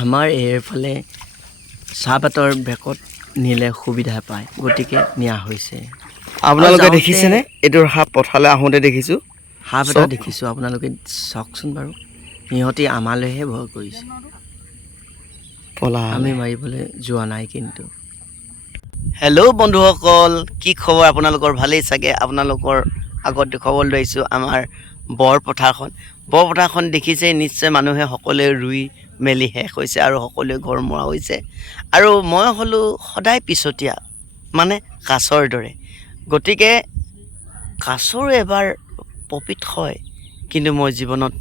আমাৰ এইফালে চাহপাতৰ বেকত নিলে সুবিধা পায়, গতিকে নিয়া হৈছে। আপোনালোকে দেখিছেনে? এইটোৰ সাপ পথাৰলৈ আহোঁতে দেখিছোঁ। সাপ এটা দেখিছোঁ, আপোনালোকে চাওকচোন বাৰু। সিহঁতি আমালৈহে ভয় কৰিছে, আমি মাৰিবলৈ যোৱা নাই। কিন্তু হেল্ল' বন্ধুসকল, কি খবৰ আপোনালোকৰ? ভালেই চাগে। আপোনালোকৰ আগত দেখুৱাবলৈ লৈছোঁ আমাৰ বৰপথাৰখন দেখিছেই নিশ্চয়। মানুহে সকলোৱে ৰুই মেলি শেষ হৈছে আৰু সকলোৱে ঘৰ মৰা হৈছে। আৰু মই হ'লোঁ সদায় পিছতীয়া, মানে কাছৰ দৰে। গতিকে কাছৰো এবাৰ প্ৰফিট হয়, কিন্তু মই জীৱনত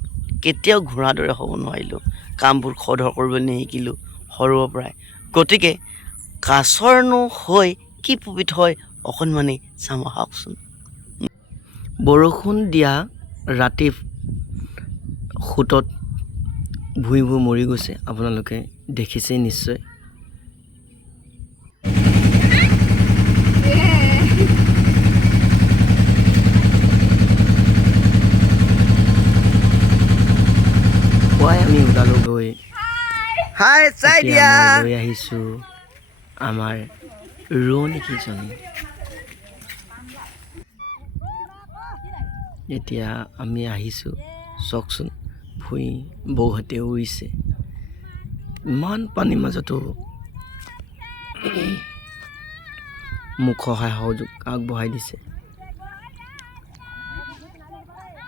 কেতিয়াও ঘোঁৰাৰ দৰে হ'ব নোৱাৰিলোঁ। কামবোৰ খৰধৰ কৰিবলৈ নিশিকিলোঁ সৰুৰ পৰাই। গতিকে কাছৰনো হৈ কি প্ৰফিট হয় অকণমানি চাম আহকচোন। বৰষুণ দিয়া ৰাতি সোঁতত ভূঁইবোৰ মৰি গৈছে, আপোনালোকে দেখিছেই নিশ্চয়। পুৱাই আমি ওলালোঁ গৈ। এতিয়া মই লৈ আহিছোঁ আমাৰ ৰোৱনীকেইজনী। এতিয়া আমি আহিছোঁ, চাওকচোন ভূঁই বৌহঁতে উৰিছে। ইমান পানীৰ মাজতো মোক সহায় সহযোগ আগবঢ়াই দিছে।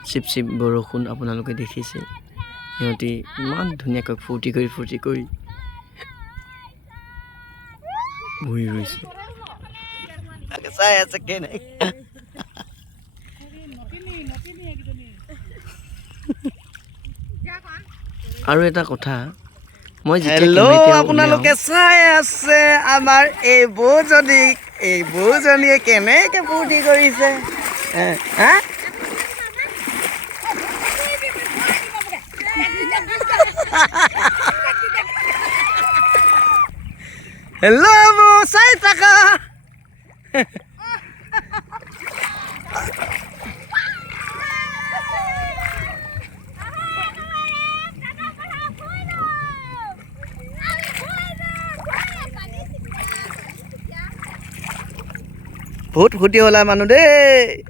চিপ চিপ বৰষুণ আপোনালোকে দেখিছে। সিহঁতি ইমান ধুনীয়াকৈ ফূৰ্তি কৰি ভূঁই ৰুইছে। চাই আছে কেনেকৈ। আৰু এটা কথা, মই আপোনালোকে চাই আছে আমাৰ এই বৌজনীয়ে কেনেকৈ ফূৰ্তি কৰিছে। হেল্ল' বৌ, চাই থাকা। বহুত ফূৰ্তি হ'লা মানুহ দেই।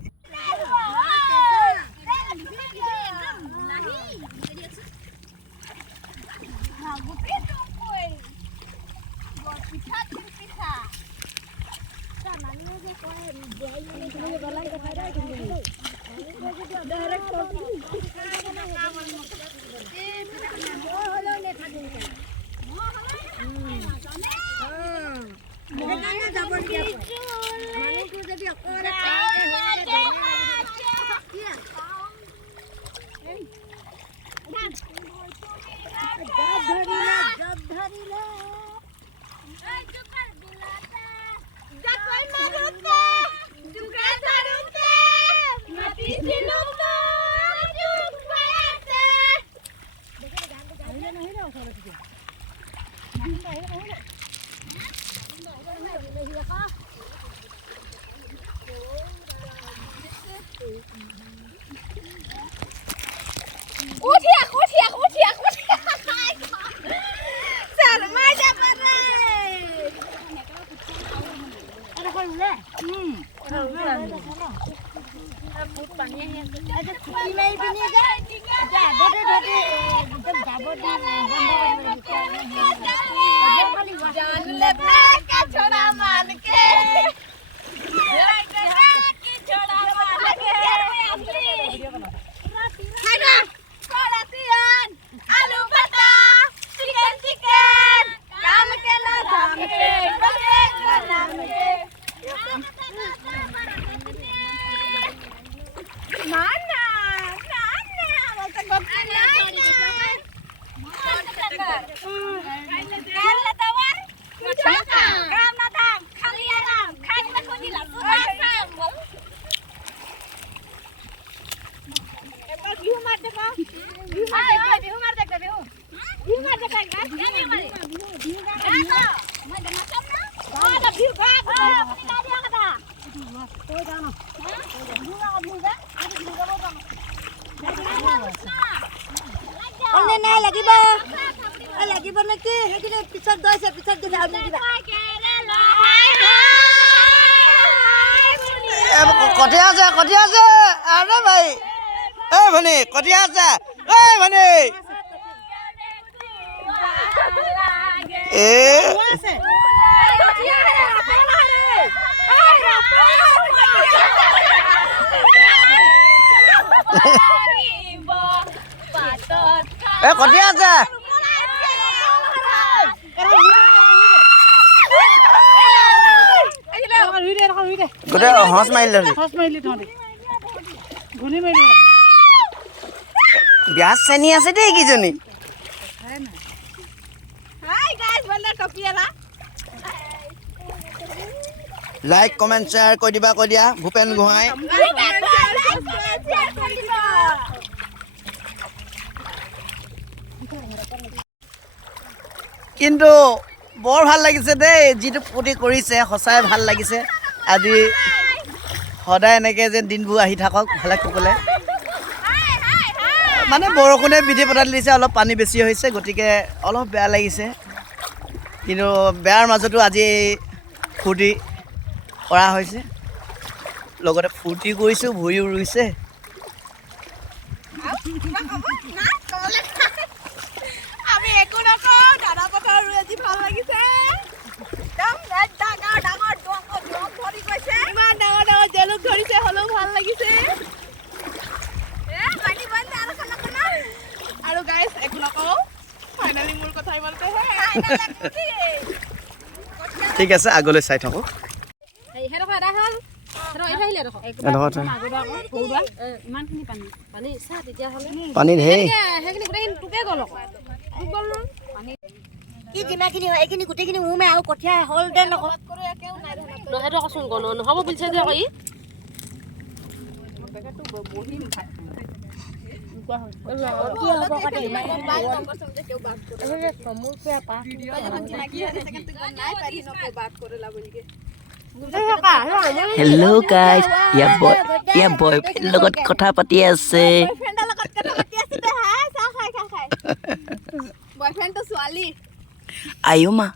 নাই লাগিব লাগিব নেকি সেইখিনি পিছত গৈছে পিছত গৈছে আমি কিবা কঠীয়া আছে আৰে ভাই এই ভনী কঠীয়া আছে এই ভনী এ কঠীয়া আছে গোটেই হজ মাৰিলে বিয়া চেনী আছে দেই কিজনী লাইক কমেণ্ট শ্বেয়াৰ কৈ দিয়া ভূপেন গোহাঁই কিন্তু বৰ ভাল লাগিছে দেই যিটো ফূৰ্তি কৰিছে সঁচাই ভাল লাগিছে আজি সদায় এনেকৈ যেন দিনবোৰ আহি থাকক ভালে কুশলে মানে বৰষুণে বিধি পথালি দিছে অলপ পানী বেছি হৈছে গতিকে অলপ বেয়া লাগিছে কিন্তু বেয়াৰ মাজতো আজি ফূৰ্তি কৰা হৈছে লগতে ফূৰ্তি কৰিছোঁ ভৰিও ৰুইছে আমি একো নকওঁ দাদা পথাৰ ৰুই আজি ভাল লাগিছে ডাঙৰ ধৰি গৈছে ইমান ডাঙৰ জেলুক ধৰিছে হ'লেও ভাল লাগিছে আৰু গাইজ একো নকওঁ ফাইনেলি মোৰ কথা ইমানতে ঠিক আছে আগলৈ চাই থাকোঁ পানী ঢেৰ কি যিমানখিনি হয় এইখিনি গোটেইখিনি উমে আৰু কঠীয়া হ'ল দে নকওঁ নহয়তো কচোন গণ নহ'ব বুলিছে যে আকৌ হেল্ল' গাইজ ইয়াৰ বয়ফ্ৰেণ্ড লগত কথা পাতি আছে বয়ফ্ৰেণ্ডটো ছোৱালী আয়ো মা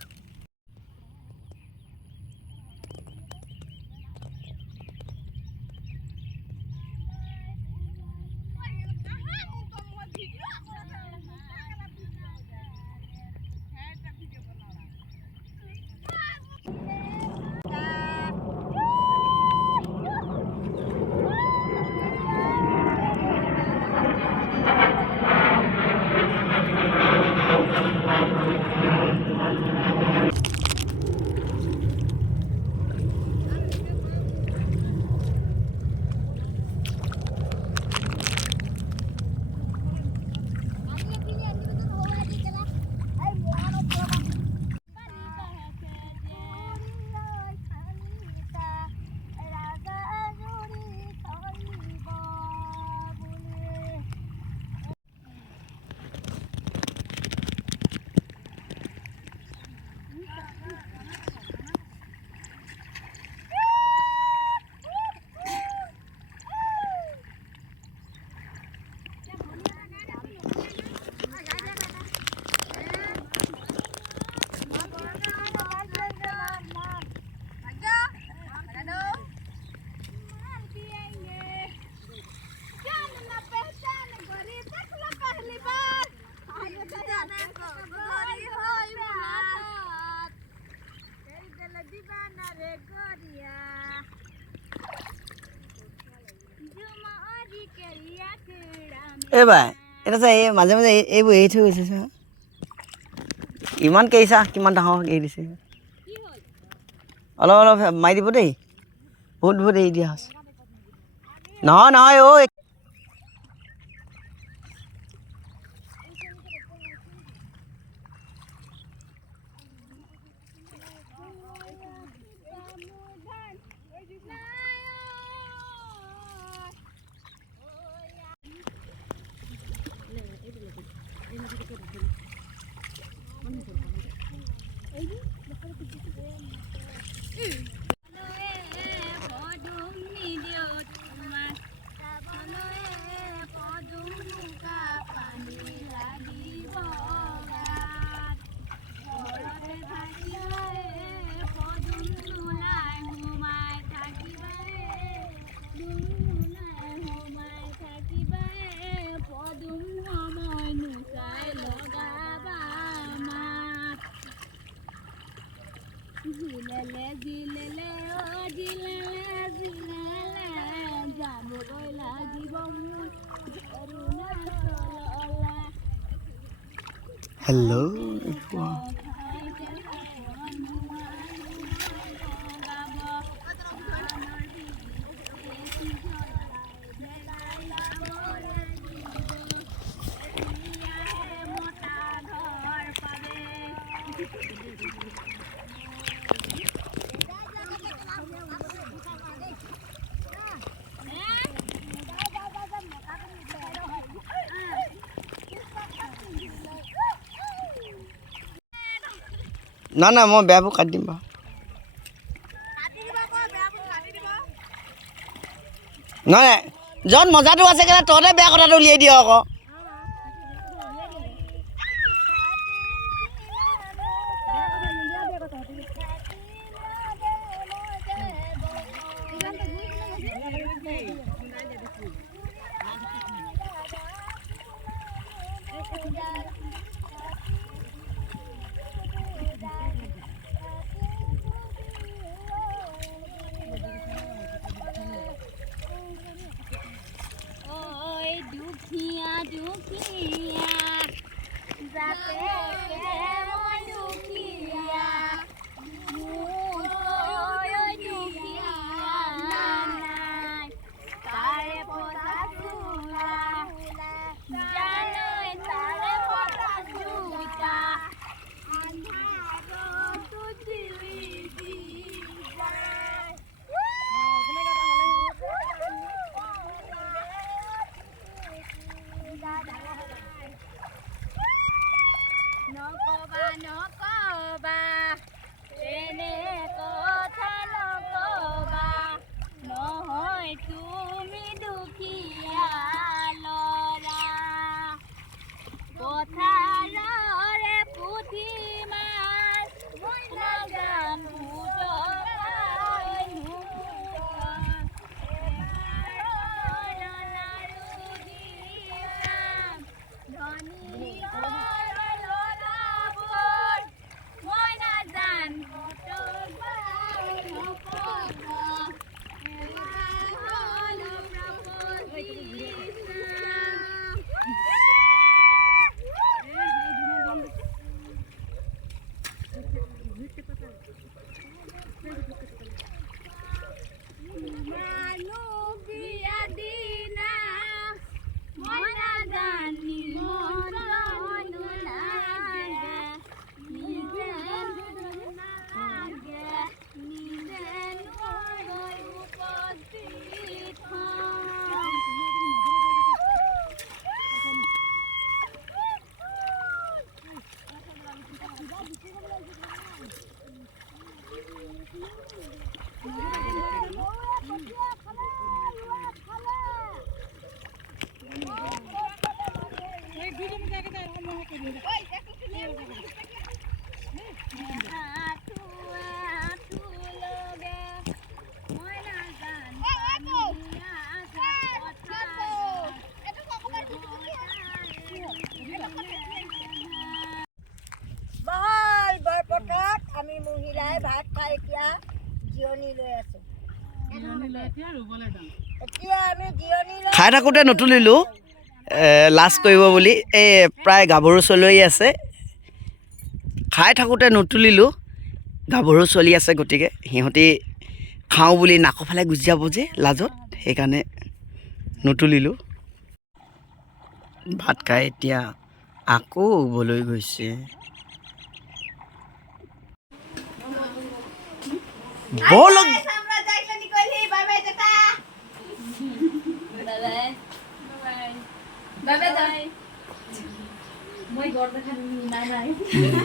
এই বাই এটা যে এই মাজে মাজে এইবোৰ এৰি থৈ গৈছে চা ইমান কেৰিছা কিমান ডাঙৰ এৰি দিছে অলপ অলপ মাৰি দিব দেই বহুত বহুত এৰি দিয়া হৈছে নহয় ঐ হেল্ল' না মই বেয়াবোৰ কাটি দিম বাৰু নহয় য'ত মজাটো আছে কেলে তহঁতে বেয়া কথাটো উলিয়াই দিয় আকৌ আমি মহিলাই ভাত খাই এতিয়া জিৰণি লৈ আছো এতিয়া আমি জিৰণি লৈ খাই থাকোঁতে নুতুলিলোঁ লাজ কৰিব বুলি এই প্ৰায় গাভৰু চলি আছে খাই থাকোঁতে নুতুলিলোঁ গাভৰু চলি আছে গতিকে সিহঁতি খাওঁ বুলি নাকৰ ফালে গুচি যাব যে লাজত সেইকাৰণে নুতুলিলোঁ ভাত খাই এতিয়া আকৌ শুবলৈ গৈছে বলক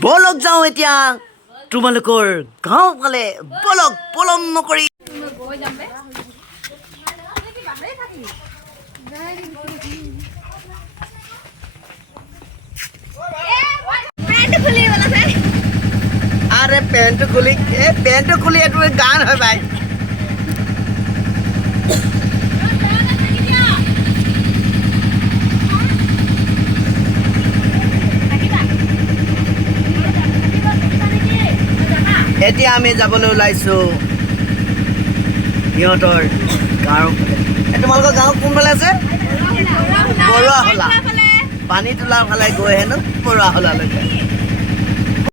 বলক যাওঁ এতিয়া তোমালোকৰ গাঁও ফালে বলক পলম নকৰি আরে পেন্ট খুলি এইটো গান হয় ভাই এতিয়া আমি যাবলৈ ওলাইছোঁ সিহঁতৰ গাঁৱৰ ফালে। তোমালোকৰ গাঁও কোনফালে আছে? বৰুৱাহলা। পানী তোলাৰ ফালে গৈ হেনো বৰুৱাহলালৈকে।